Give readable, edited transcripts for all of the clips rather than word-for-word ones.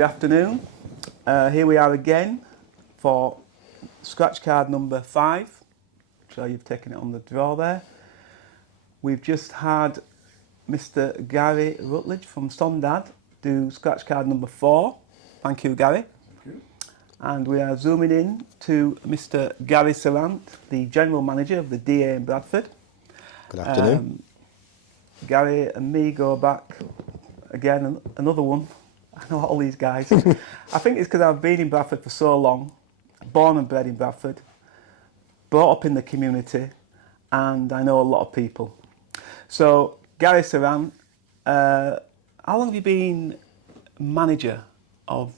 Good afternoon. Here we are again for Scratchcard number 5. I'm sure you've taken it on the draw there. We've just had Mr. Gary Rutledge from Sondad do Scratchcard number 4. Thank you, Gary. Thank you. And we are zooming in to Mr. Gary Serrant, the General Manager of the DA in Bradford. Good afternoon. Gary and me go back again, another one. I know all these guys. I think it's because I've been in Bradford for so long, born and bred in Bradford, brought up in the community, and I know a lot of people. So, Gary Serrant, how long have you been manager of?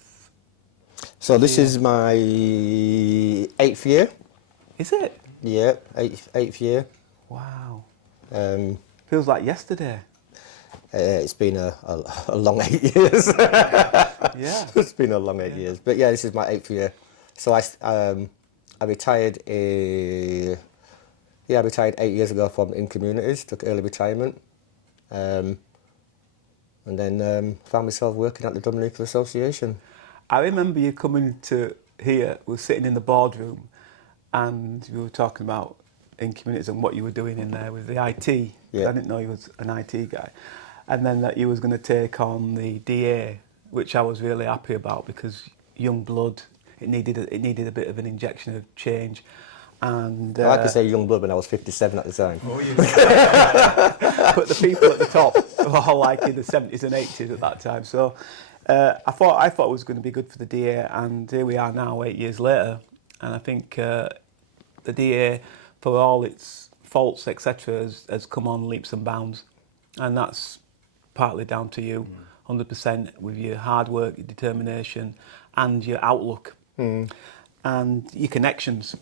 So this is my 8th year. Is it? Yeah, eighth year. Wow. Um, Feels like yesterday. It's been a long 8 years. Yeah. It's been a long 8 years. But yeah, this is my 8th year. So I retired. I retired 8 years ago from in communities. Took early retirement, and then found myself working at the Dominica Association. I remember you coming to here. We were sitting in the boardroom, and you were talking about in communities and what you were doing in there with the IT. Yeah. I didn't know you was an IT guy. And then that you was going to take on the DA, which I was really happy about because young blood, it needed a bit of an injection of change. And I like to say young blood when I was 57 at the time. Oh, yeah. but the people at the top were all like in the 70s and 80s at that time. So I thought it was going to be good for the DA, and here we are now 8 years later. And I think the DA, for all its faults, etc., has come on leaps and bounds. And that's partly down to you, 100%, with your hard work, your determination, and your outlook, and your connections.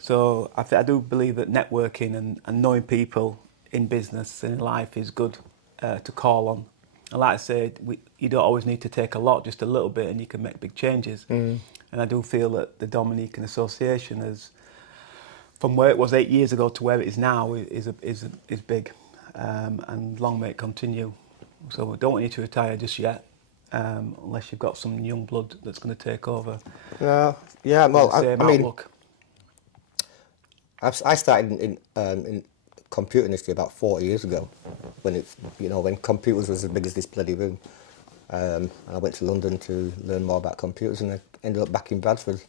So I do believe that networking and knowing people in business and in life is good to call on. And like I said, you don't always need to take a lot, just a little bit, and you can make big changes. And I do feel that the Dominican Association is, from where it was 8 years ago to where it is now, is big, and long may it continue. So we don't want you to retire just yet, unless you've got some young blood that's going to take over. Yeah, well, I mean, outlook. I started in computer industry about 40 years ago, when computers was as big as this bloody room. And I went to London to learn more about computers, and I ended up back in Bradford.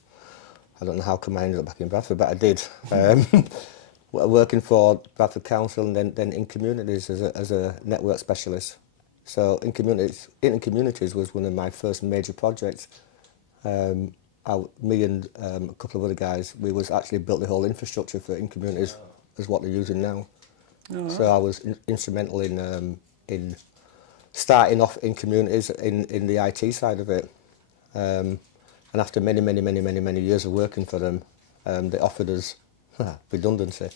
I don't know how come I ended up back in Bradford, but I did. Working for Bradford Council, and then in communities as a network specialist. So in communities was one of my first major projects. Me and a couple of other guys, we was actually built the whole infrastructure for in communities as what they're using now. Oh, so I was instrumental in starting off in communities in the IT side of it. And after many years of working for them, they offered us redundancy,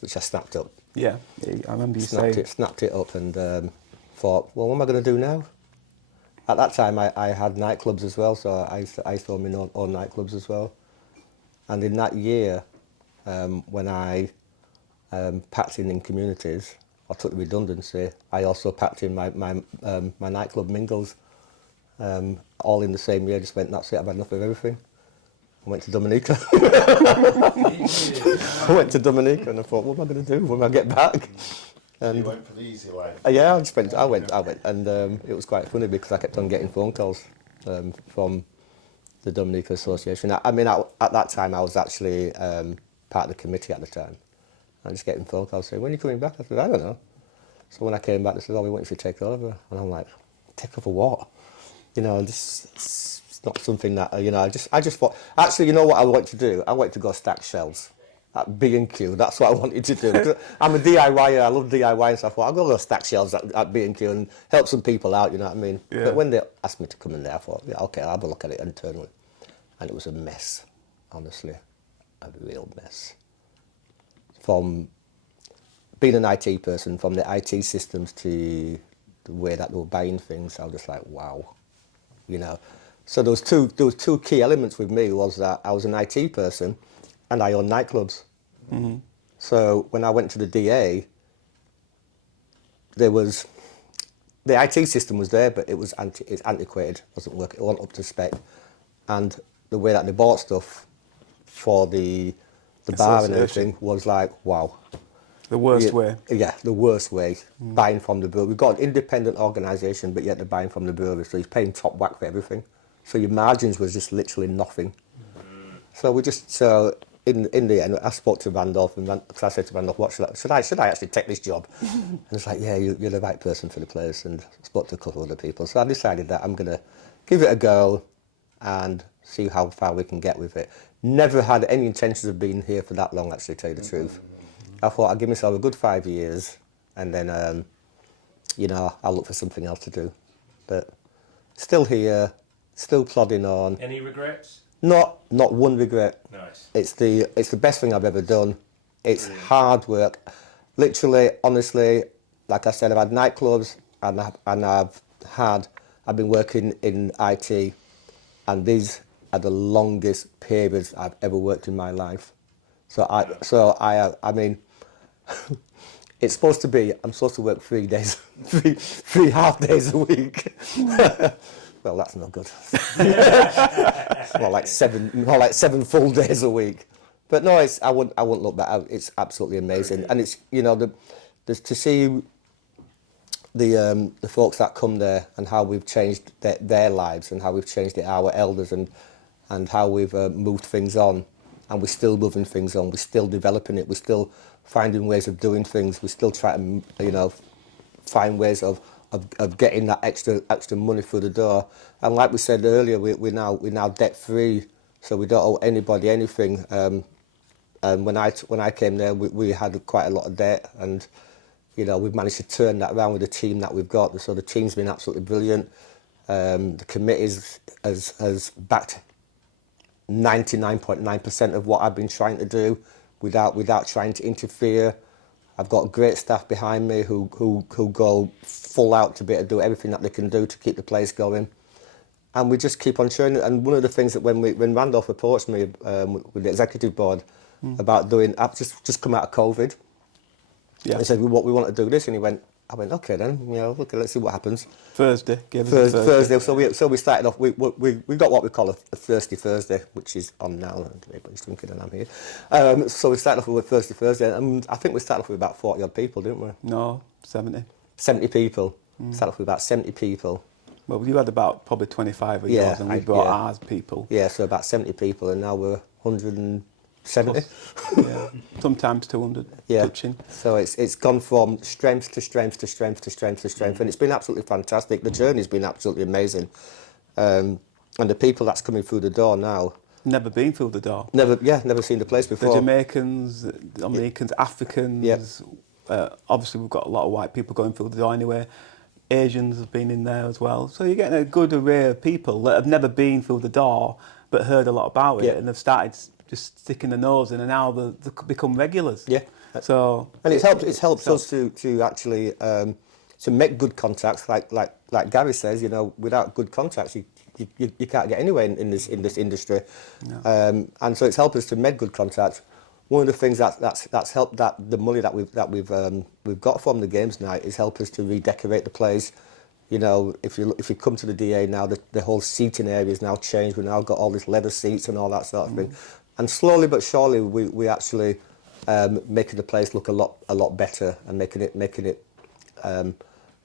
which I snapped up. Yeah, I remember you saying. Snapped it up and thought, well, what am I going to do now? At that time, I had nightclubs as well, so I used to own my own nightclubs as well. And in that year, when I packed in communities, I took the redundancy, I also packed in my nightclub mingles, all in the same year. Just went, that's it, I've had enough of everything. I went to Dominica. I went to Dominica and I thought, what am I going to do when I get back? And you went for the easy life. Yeah, I went, and it was quite funny because I kept on getting phone calls from the Dominica Association. I mean, at that time, I was actually part of the committee at the time. I was just getting phone calls saying, when are you coming back? I said, I don't know. So when I came back, they said, oh, we want you to take over. And I'm like, take over what? It's not something that, I just thought, actually, you know what I want to do? I want to go stack shelves at B&Q. That's what I wanted to do. I'm a DIYer, I love DIY, so I thought, I'll go stack shelves at B&Q and help some people out, you know what I mean? Yeah. But when they asked me to come in there, I thought, yeah, okay, I'll have a look at it internally. And it was a mess, honestly, a real mess. From being an IT person, from the IT systems to the way that they were buying things, I was just like, wow, So there was two key elements with me, was that I was an IT person and I owned nightclubs. Mm-hmm. So when I went to the DA, there was the IT system was there, but it's antiquated, wasn't working, it wasn't up to spec. And the way that they bought stuff for the bar and everything was like, wow. The worst way. Yeah, the worst way. Buying from the brewery. We've got an independent organisation, but yet they're buying from the brewery, so he's paying top whack for everything. So your margins was just literally nothing. So in the end, I spoke to Randolph, and I said to Randolph, "What should I actually take this job?" And it's like, "Yeah, you're the right person for the place." And I spoke to a couple of other people, so I decided that I'm gonna give it a go and see how far we can get with it. Never had any intentions of being here for that long, actually, to tell you the truth. I thought I'd give myself a good 5 years, and then I'll look for something else to do. But still here, still plodding on. Any regrets? Not one regret. Nice. It's the best thing I've ever done. It's hard work. Literally, honestly, like I said, I've had nightclubs and I've been working in IT, and these are the longest periods I've ever worked in my life. I mean, it's supposed to be, I'm supposed to work 3 days, three half days a week. Well, that's not good. more like seven full days a week. But no, I wouldn't look back. It's absolutely amazing, and it's to see the folks that come there and how we've changed their lives and how we've changed our elders and how we've moved things on, and we're still moving things on. We're still developing it. We're still finding ways of doing things. We still try to find ways of getting that extra money through the door. And like we said earlier, we're now debt free, so we don't owe anybody anything. And when I came there, we had quite a lot of debt, and we've managed to turn that around with the team that we've got. So the team's been absolutely brilliant. The committee has backed 99.9% of what I've been trying to do without trying to interfere. I've got great staff behind me who go full out to be able to do everything that they can do to keep the place going. And we just keep on churning. And one of the things that when Randolph approached me with the executive board about doing, I've just come out of COVID. Yeah. They said, "What we want to do this," and I went, "Okay then, okay, let's see what happens." Thursday. Thursday. So we started off. We got what we call a Thirsty Thursday, which is on now. Everybody's drinking and I'm here. So we started off with Thirsty Thursday, and I think we started off with about 40 odd people, didn't we? No, 70. 70 people. Started off with about 70 people. Well, you had about probably 25 of yours, and we brought ours people. Yeah, so about 70 people, and now we're 170. Yeah, sometimes 200 touching. So it's gone from strength to strength to strength to strength to strength, and it's been absolutely fantastic. The journey's been absolutely amazing, and the people that's coming through the door now. Never been through the door. Never seen the place before. The Jamaicans, Africans. Yeah. Obviously, we've got a lot of white people going through the door anyway. Asians have been in there as well. So you're getting a good array of people that have never been through the door but heard a lot about it, and they've started just sticking their nose in, and now they've become regulars. Yeah. So and it's helped us to actually to make good contacts. Like Gary says, without good contacts, you can't get anywhere in this industry. No. And so it's helped us to make good contacts. One of the things that's helped, that the money that we've got from the games night is helped us to redecorate the place. If you come to the DA now, the whole seating area is now changed. We've now got all these leather seats and all that sort of thing. And slowly but surely, we actually making the place look a lot better and making it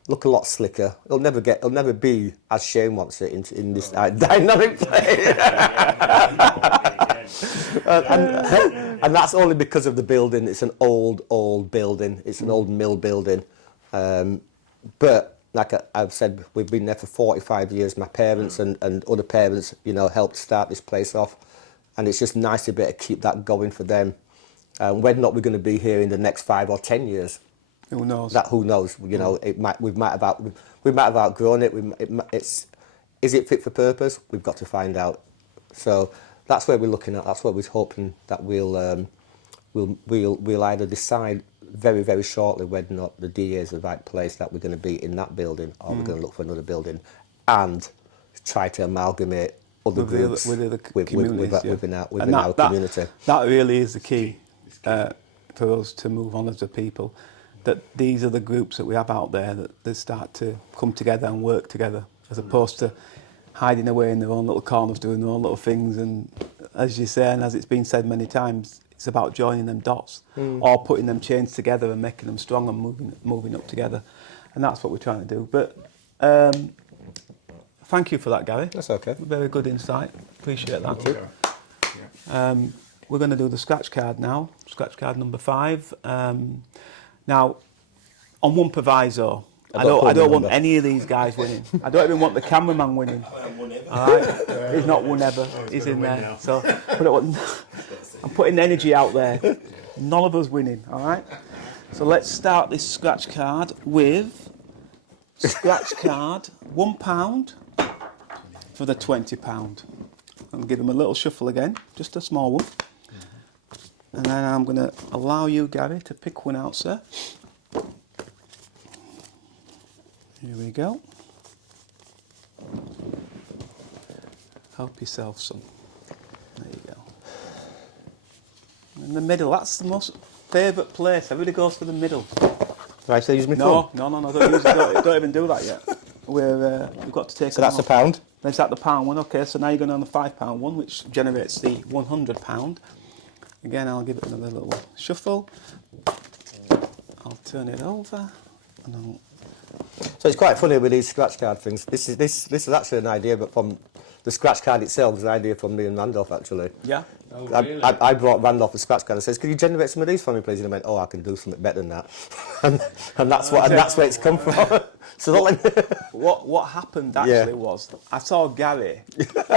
look a lot slicker. It'll never be as Shayne wants it in this dynamic play. And that's only because of the building. It's an old building. It's an old mill building. But like I've said, we've been there for 45 years. My parents and other parents, helped start this place off. And it's just nice to be able to keep that going for them. Whether or not we're going to be here in the next 5 or 10 years. Who knows? Who knows? We might have outgrown it. Is it fit for purpose? We've got to find out. So that's where we're looking at. That's what we're hoping that we'll either decide very, very shortly whether or not the DA is the right place that we're going to be in that building, or we're going to look for another building, and try to amalgamate other groups within our community. That That really is the key for us to move on as a people. that these are the groups that we have out there that they start to come together and work together, as opposed to hiding away in their own little corners doing their own little things. And as you say, and as it's been said many times, it's about joining them dots or putting them chains together and making them strong and moving up together. And that's what we're trying to do. But thank you for that, Gary. That's okay. Very good insight. Appreciate that. Okay. Yeah. We're going to do the scratch card now, scratch card number 5. Now, on one proviso, I don't want any of these guys winning. I don't even want the cameraman winning. All right, he's not won ever. He's in there. So I'm putting the energy out there. None of us winning. All right. So let's start this scratch card with scratch card £1 for the £20. I'm give him a little shuffle again, just a small one. And then I'm going to allow you, Gary, to pick one out, sir. Here we go. Help yourself, son. There you go. In the middle, that's the most favourite place. Everybody goes for the middle. Do I still use my No, thumb? don't even do that yet. We've got to take So that's them a off. pound? Is that the pound one? Okay, so now you're going on the £5 one, which generates the £100. Again, I'll give it another little shuffle. I'll turn it over, and I'll... So it's quite funny with these scratch card things. This is actually an idea, but from the scratch card itself was an idea from me and Randolph actually. Yeah. Oh, really? I brought Randolph a scratch card and says, "Can you generate some of these for me, please?" And he went, "Oh, I can do something better than that," and that's where it's come from. So don't let me... What happened actually was I saw Gary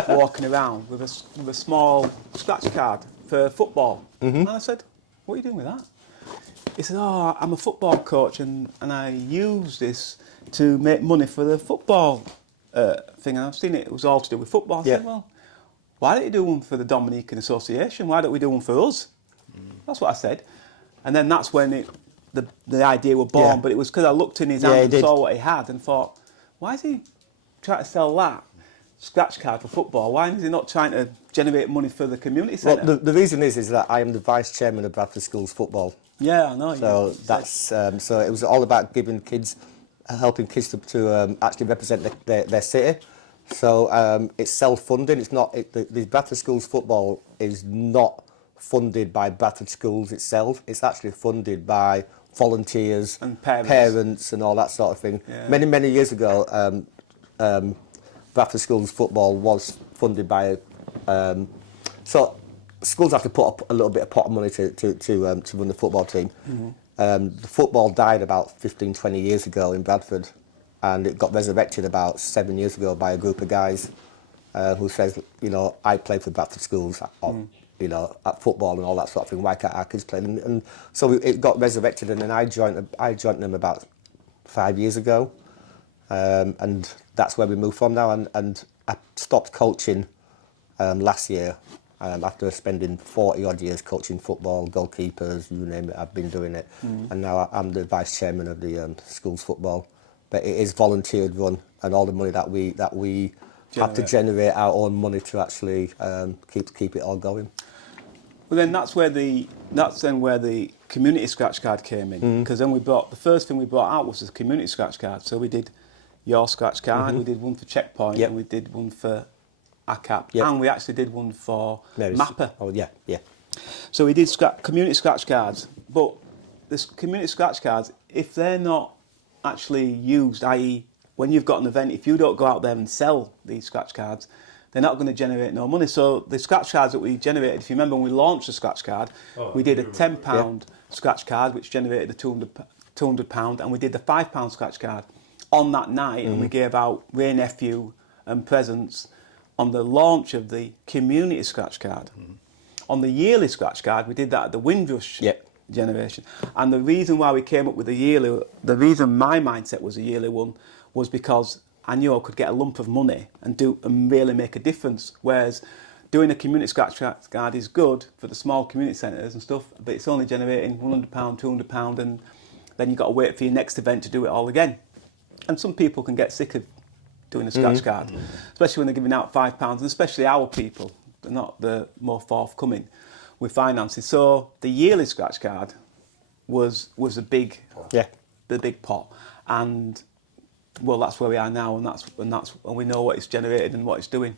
walking around with a small scratch card for football, and I said, "What are you doing with that?" He said, "Oh, I'm a football coach and I use this to make money for the football thing." And I've seen it was all to do with football. I said, "Well, why don't you do one for the Dominican Association? Why don't we do one for us?" That's what I said. And then that's when the idea was born. Yeah. But it was because I looked in his hand and saw what he had and thought, why is he trying to sell that scratch card for football? Why is he not trying to generate money for the community centre? Well, the reason is that I am the vice chairman of Bradford Schools Football. Yeah, I know. So that's so it was all about giving kids, helping kids to actually represent their city. So it's self-funding. It's not the Bradford Schools Football is not funded by Bradford Schools itself. It's actually funded by volunteers and parents and all that sort of thing. Yeah. Many years ago, Bradford Schools Football was funded by so schools have to put up a little bit of pot of money to run the football team. The football died about 15-20 years ago in Bradford, and it got resurrected about 7 years ago by a group of guys who says, I played for Bradford Schools, at football and all that sort of thing. Why can't our kids play? And so it got resurrected, and then I joined them about 5 years ago, and that's where we moved from now. And I stopped coaching last year. After spending 40 odd years coaching football, goalkeepers, you name it, I've been doing it. And now I'm the vice chairman of the schools football. But it is volunteered run, and all the money that we have to generate our own money to actually keep it all going. Well, then that's where the community scratch card came in, because then the first thing we brought out was the community scratch card. So we did your scratch card, we did one for Checkpoint, and we did one for ACAP, and we actually did one for Mapper. Oh yeah. So we did community scratch cards, but this community scratch cards, if they're not actually used, i.e. when you've got an event, if you don't go out there and sell these scratch cards, they're not going to generate no money. So the scratch cards that we generated, if you remember when we launched the scratch card, we did a £10 scratch card, which generated the £200, and we did the £5 scratch card on that night, and we gave out Ray Nephew and presents on the launch of the community scratch card. On the yearly scratch card, we did that at the Windrush generation. And the reason why we came up with the reason my mindset was a yearly one was because I knew I could get a lump of money and really make a difference. Whereas doing a community scratch card is good for the small community centres and stuff, but it's only generating £100, £200, and then you've got to wait for your next event to do it all again. And some people can get sick of doing a scratch card, especially when they're giving out £5, and especially our people, they're not the more forthcoming with finances. So the yearly scratch card was a big, Yeah. the big pot, and well, that's where we are now, and we know what it's generated and what it's doing.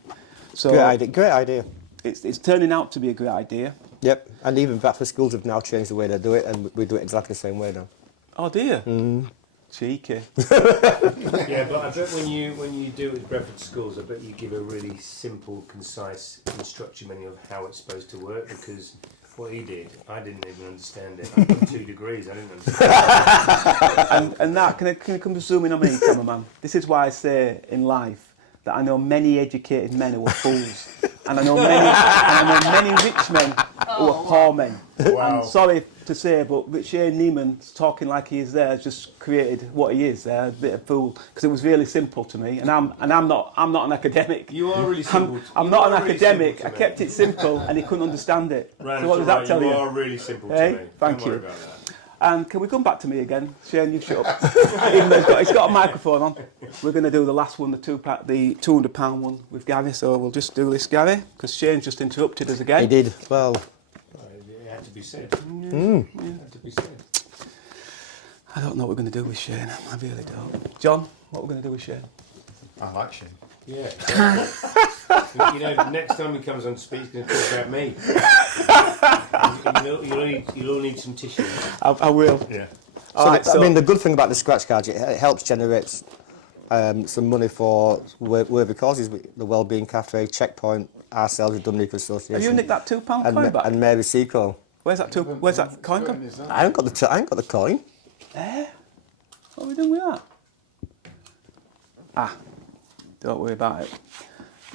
So Great idea. Great idea. it's turning out to be a great idea. Yep. And even Bradford schools have now changed the way they do it, and we do it exactly the same way now. Oh dear. Cheeky. Yeah, but I bet when you do it with Bradford schools, I bet you give a really simple, concise instruction manual of how it's supposed to work, because what he did, I didn't even understand it. I've done 2 degrees, I didn't understand it. and that, can you come to zoom in on me, cameraman? This is why I say in life that I know many educated men who are fools, and I know many rich men who are poor men. Wow. And sorry to say, but Shayne Niemen talking like he is there has just created what he is there, a bit of fool, because it was really simple to me, and I'm not an academic. You are really simple. I'm not an academic. I kept it simple, and he couldn't understand it. Right, so what does that tell you? You are really simple Hey, to me. thank Don't worry you. about that. And can we come back to me again? Shayne, you shut up. Even though it's got a microphone on. We're going to do the last one, the £200 one with Gary. So we'll just do this, Gary, because Shayne's just interrupted us again. He did. Well, It had to be said. It had to be said. I don't know what we're going to do with Shayne. I really don't. John, what are we going to do with Shayne? I like Shayne. Yeah. Exactly. You know, next time he comes on to speak, he's going to talk about me. You'll all need some tissue. I will. Yeah. All right, I mean, the good thing about the scratch cards, it helps generate some money for worthy causes. The Wellbeing Cafe, Checkpoint, ourselves, the Dunleap Association. Have you nicked that £2 coin back? And Mary Seacole. Where's that coin gone? I ain't got the coin. Eh? What are we doing with that? Ah, don't worry about it.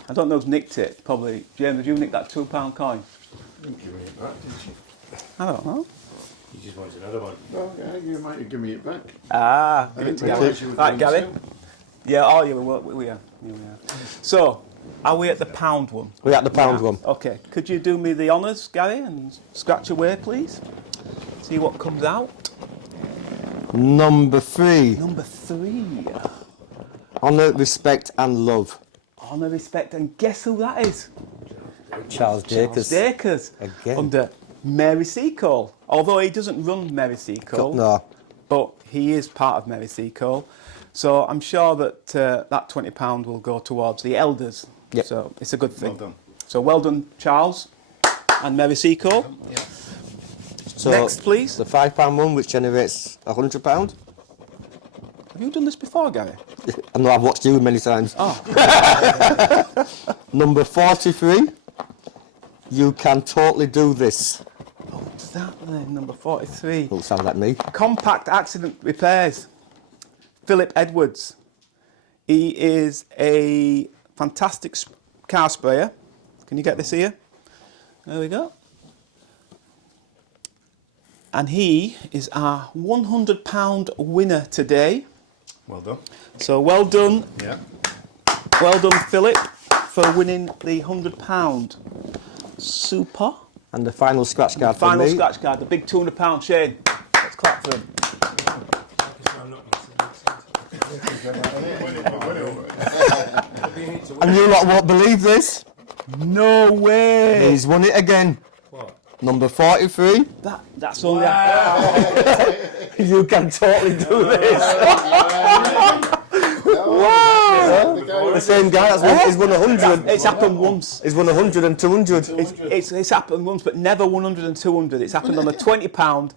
I don't know who's nicked it. Probably James. Have you nicked that £2 coin? You give me it back, didn't you? I don't know. He just wants another one. Well, yeah, you might give me it back. Ah, give I it to didn't Gary. realise you were Right, doing Gary. so. Yeah, oh, yeah, we are. Yeah, we are. So, are we at the pound one? We're at the pound one. Okay, could you do me the honours, Gary, and scratch away, please? See what comes out. Number 3. Number 3. Honour, respect and love. Honour, respect, and guess who that is? Charles Dacres. Dacres. Again. Under Mary Seacole. Although he doesn't run Mary Seacole. No. But he is part of Mary Seacole. So I'm sure that that £20 will go towards the elders. Yep. So it's a good thing. Well done. So well done, Charles and Mary Seacole. Yeah. So Next, please. The £5 one, which generates £100. Have you done this before, Gary? I know I've watched you many times. Oh. Number 43. You can totally do this. Oh, what's that then? Number 43. Don't sound like me. Compact accident repairs. Philip Edwards. He is a fantastic car sprayer. Can you get this here? There we go. And he is our £100 winner today. Well done. So well done. Yeah. Well done, Philip, for winning the £100. Super. And the final scratch card for Final me. scratch card, the big £200. Shayne, let's clap for him. And you lot won't believe this. No way. He's won it again. What? Number 43. That's only You can totally do this. The same guy he's won 100. It's happened once. He's won 100 and 200. It's happened once, but never 100 and 200. It's happened on a £20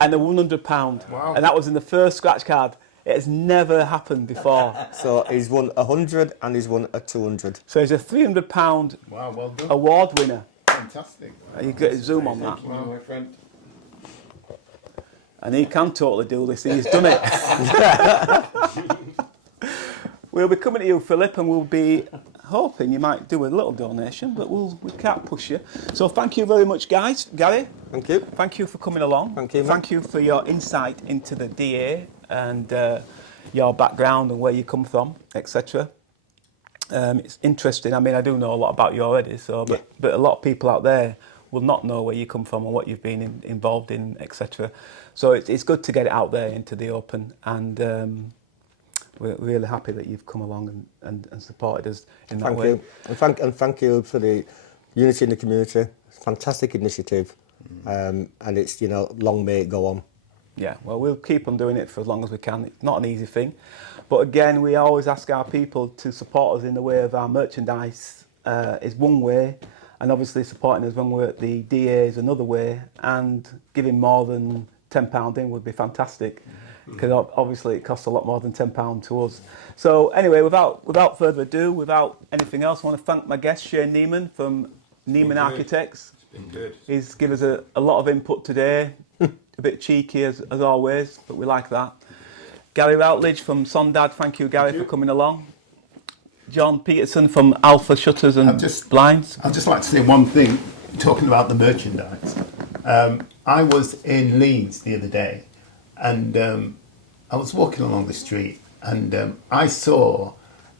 and a £100. Wow. And that was in the first scratch card. It has never happened before. So he's won 100 and he's won a 200. So he's a £300 Wow, well done. award winner. Fantastic. You get a zoom on that. Wow, my friend. And he can totally do this. He's done it. We'll be coming to you, Philip, and we'll be hoping you might do a little donation, but we can't push you. So thank you very much, guys. Gary, Thank you. thank you for coming along. Thank you, mate. Thank you for your insight into the DA and your background and where you come from, etc. It's interesting. I mean, I do know a lot about you already, so but a lot of people out there will not know where you come from and what you've been involved in, etc. So it's good to get it out there into the open, and we're really happy that you've come along and supported us in that way. Thank you. And thank you for the unity in the community. It's a fantastic initiative. And it's, long may it go on. Yeah, well, we'll keep on doing it for as long as we can. It's not an easy thing. But again, we always ask our people to support us in the way of our merchandise is one way, and obviously supporting us when we're at the DA is another way, and giving more than £10 in would be fantastic, because obviously it costs a lot more than £10 to us. So anyway, without further ado, without anything else, I want to thank my guest, Shayne Niemen from Niemen Architects. It's been good. He's given us a lot of input today, a bit cheeky as always, but we like that. Gary Routledge from Sondad, thank you, Gary, for coming along. John Peterson from Alpha Shutters and Blinds. I'd just like to say one thing, talking about the merchandise. I was in Leeds the other day, and I was walking along the street, and I saw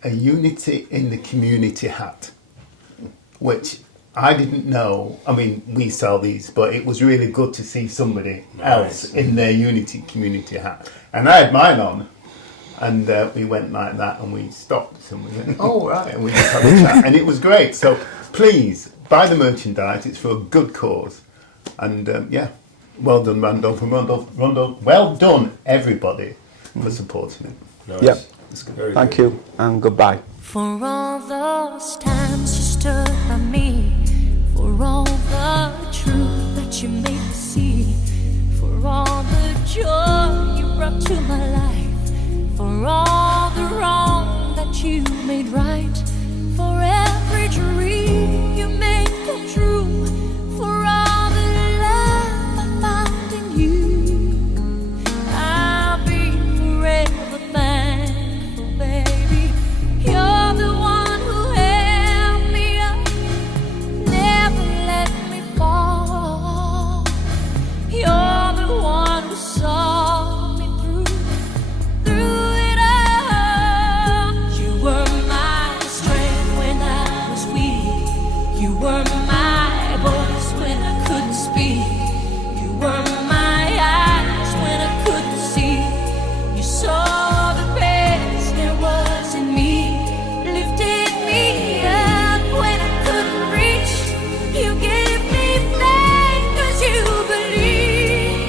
a Unity in the Community hat, which I didn't know. I mean, we sell these, but it was really good to see somebody else in their Unity Community hat. And I had mine on, and we went like that, and we stopped, and we went, oh, right, and we just had a chat, and it was great. So please, buy the merchandise, it's for a good cause. And yeah, well done, Randolph, and Randolph, well done, everybody, for supporting it. Nice. Yep. Thank you, and goodbye. For all those times you stood by me, for all the truth that you made me see, for all the joy you brought to my life, for all the wrong that you made right, for every dream you made come true, for all the love I found in you, I'll be forever thankful, baby. You're the one who held me up, never let me fall. You're the one who saw me through it all. You were my strength when I was weak. You were my voice when I couldn't speak. You were my eyes when I couldn't see. You saw the best there was in me, lifted me up when I couldn't reach. You gave me faith 'cause you believe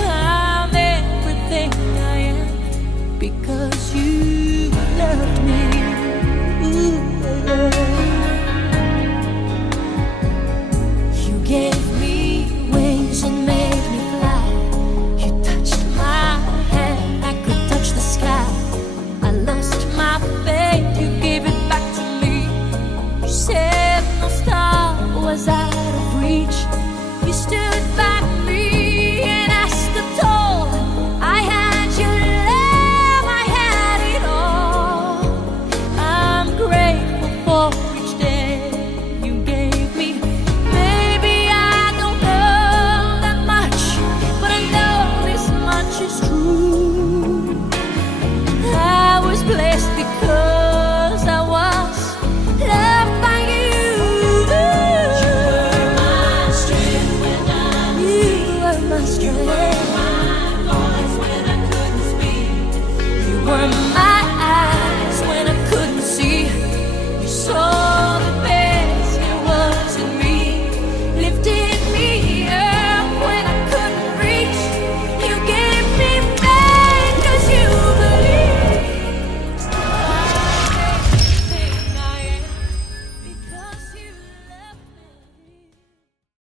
I'm everything I am because you loved me. You gave me wings and made me fly. You touched my hand, I could touch the sky. I lost my faith, you gave it back to me. You said no star was out of reach. You stood by me and I stood tall. I had your love, I had it all. I'm grateful for each day you gave me. Maybe I don't know that much, but I know this much is true. I was blessed because I was loved by you. You were my strength when I was weak. You were my strength.